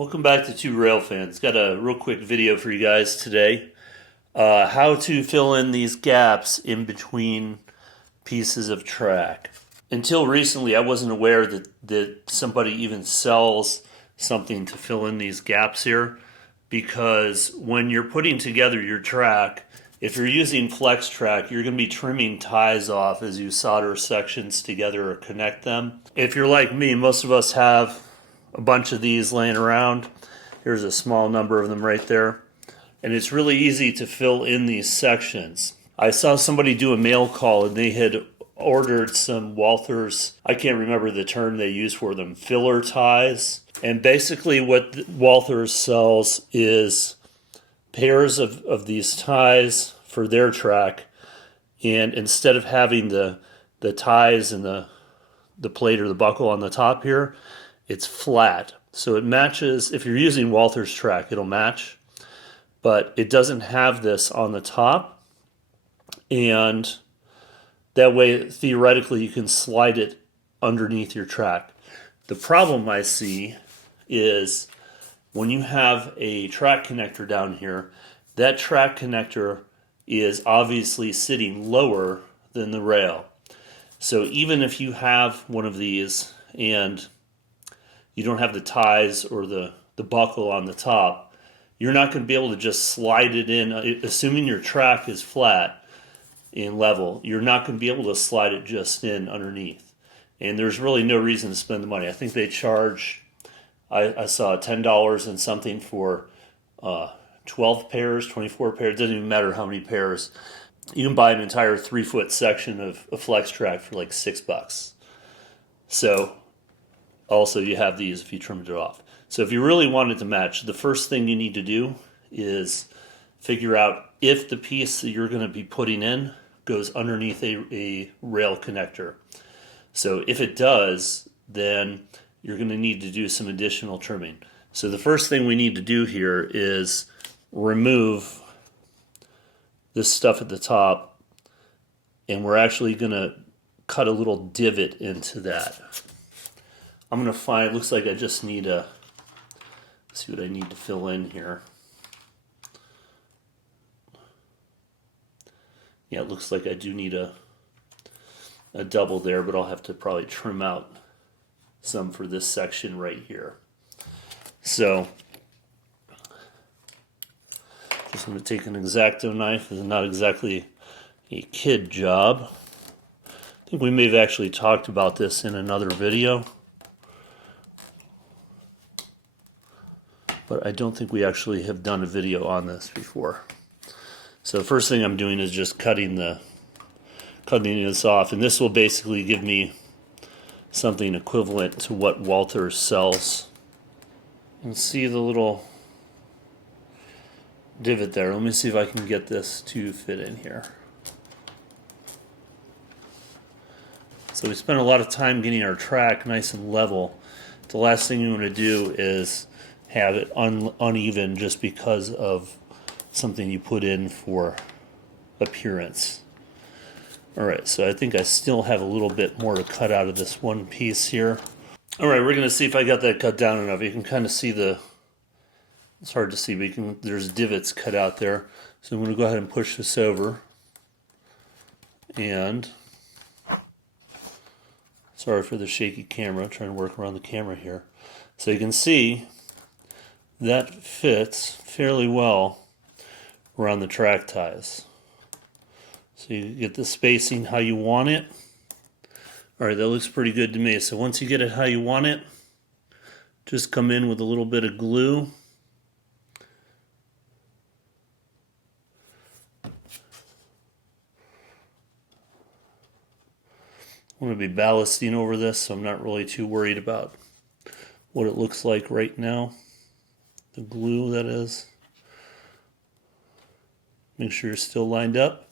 Welcome back to Two Rail Fans. Got a real quick video for you guys today. How to fill in these gaps in between pieces of track. Until recently, I wasn't aware that somebody even sells something to fill in these gaps here, because when you're putting together your track, if you're using flex track, you're going to be trimming ties off as you solder sections together or connect them. If you're like me, most of us have a bunch of these laying around. Here's a small number of them right there. And it's really easy to fill in these sections. I saw somebody do a mail call and they had ordered some Walthers, I can't remember the term they use for them, filler ties. And basically what Walthers sells is pairs of these ties for their track. And instead of having the ties and the plate or the buckle on the top here, it's flat. So it matches. If you're using Walther's track, it'll match. But it doesn't have this on the top. And that way, theoretically, you can slide it underneath your track. The problem I see is when you have a track connector down here, that track connector is obviously sitting lower than the rail. So even if you have one of these and you don't have the ties or the buckle on the top, you're not going to be able to just slide it in. Assuming your track is flat and level, you're not going to be able to slide it just in underneath. And there's really no reason to spend the money. I think they charge, I saw $10 and something for 12 pairs, 24 pairs. It doesn't even matter how many pairs. You can buy an entire 3-foot section of flex track for like $6. So also you have these if you trimmed it off. So if you really want it to match, the first thing you need to do is figure out if the piece that you're going to be putting in goes underneath a rail connector. So if it does, then you're going to need to do some additional trimming. So the first thing we need to do here is remove this stuff at the top, and we're actually going to cut a little divot into that. I'm going to find, looks like I just need see what I need to fill in here. Yeah, it looks like I do need a double there, but I'll have to probably trim out some for this section right here. So just going to take an X-Acto knife. It's not exactly a kid job. I think we may have actually talked about this in another video, but I don't think we actually have done a video on this before. So the first thing I'm doing is just cutting this off, and this will basically give me something equivalent to what Walthers sells. You can see the little divot there. Let me see if I can get this to fit in here. So we spent a lot of time getting our track nice and level. The last thing you want to do is have it uneven just because of something you put in for appearance. Alright, so I think I still have a little bit more to cut out of this one piece here. Alright, we're going to see if I got that cut down enough. You can kind of see it's hard to see, but there's divots cut out there. So I'm going to go ahead and push this over. And, sorry for the shaky camera, trying to work around the camera here. So you can see that fits fairly well around the track ties. So you get the spacing how you want it. Alright, that looks pretty good to me. So once you get it how you want it, just come in with a little bit of glue. I'm going to be ballasting over this, so I'm not really too worried about what it looks like right now. The glue, that is. Make sure you're still lined up.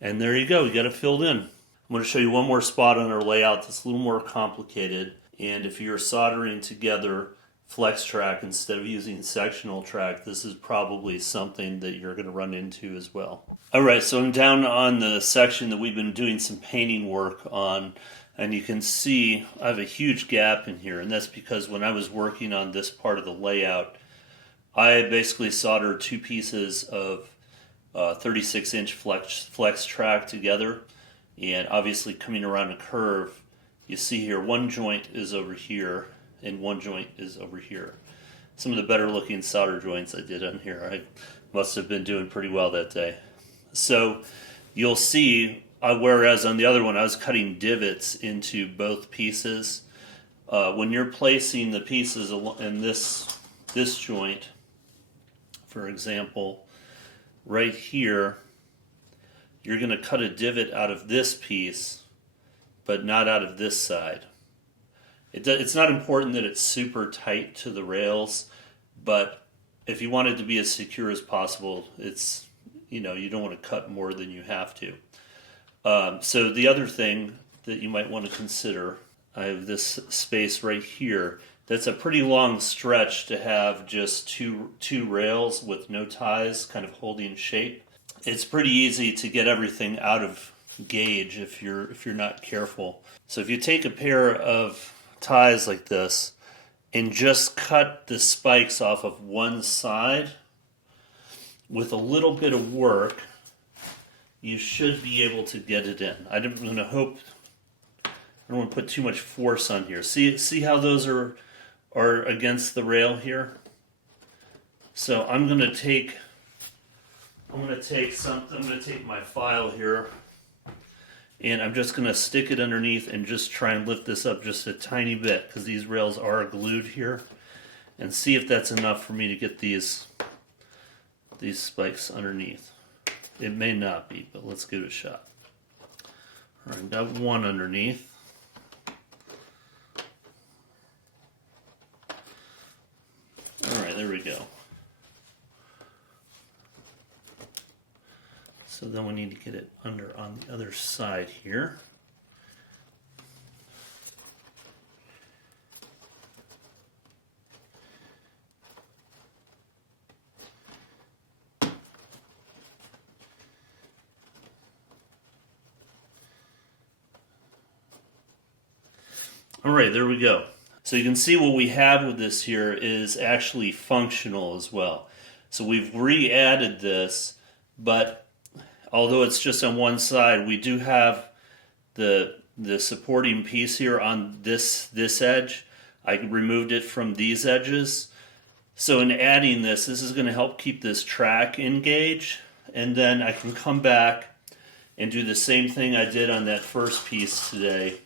And there you go, you got it filled in. I'm going to show you one more spot on our layout that's a little more complicated. And if you're soldering together flex track instead of using sectional track, this is probably something that you're going to run into as well. Alright, so I'm down on the section that we've been doing some painting work on. And you can see I have a huge gap in here, and that's because when I was working on this part of the layout, I basically soldered two pieces of 36-inch flex track together, and obviously coming around a curve, you see here one joint is over here and one joint is over here. Some of the better looking solder joints I did on here. I must have been doing pretty well that day. So you'll see, whereas on the other one I was cutting divots into both pieces. When you're placing the pieces in this joint, for example, right here, you're going to cut a divot out of this piece, but not out of this side. It's not important that it's super tight to the rails, but if you want it to be as secure as possible, it's, you don't want to cut more than you have to. So the other thing that you might want to consider, I have this space right here. That's a pretty long stretch to have just two rails with no ties kind of holding shape. It's pretty easy to get everything out of gauge if you're not careful. So if you take a pair of ties like this and just cut the spikes off of one side with a little bit of work, you should be able to get it in. I'm going to hope I don't want to put too much force on here. See how those are against the rail here? So I'm going to take my file here, and I'm just going to stick it underneath and just try and lift this up just a tiny bit, because these rails are glued here, and see if that's enough for me to get these spikes underneath. It may not be, but let's give it a shot. All right, got one underneath. All right, there we go. So then we need to get it under on the other side here. All right, there we go. So you can see what we have with this here is actually functional as well. So we've re-added this, but although it's just on one side, we do have the supporting piece here on this edge. I removed it from these edges. So in adding this is going to help keep this track engaged, and then I can come back and do the same thing I did on that first piece today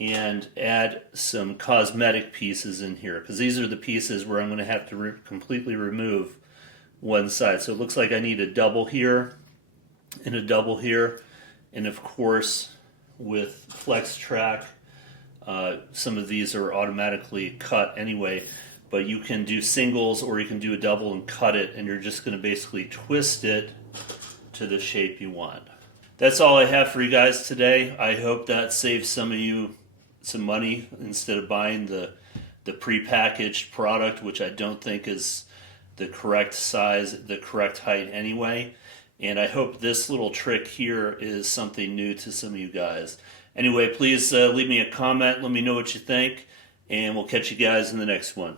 and add some cosmetic pieces in here, because these are the pieces where I'm going to have to completely remove one side. So it looks like I need a double here and a double here, and of course with flex track some of these are automatically cut anyway, but you can do singles or you can do a double and cut it, and you're just going to basically twist it to the shape you want. That's all I have for you guys today. I hope that saves some of you some money instead of buying the prepackaged product, which I don't think is the correct size, the correct height anyway. And I hope this little trick here is something new to some of you guys. Anyway, please leave me a comment. Let me know what you think, and we'll catch you guys in the next one.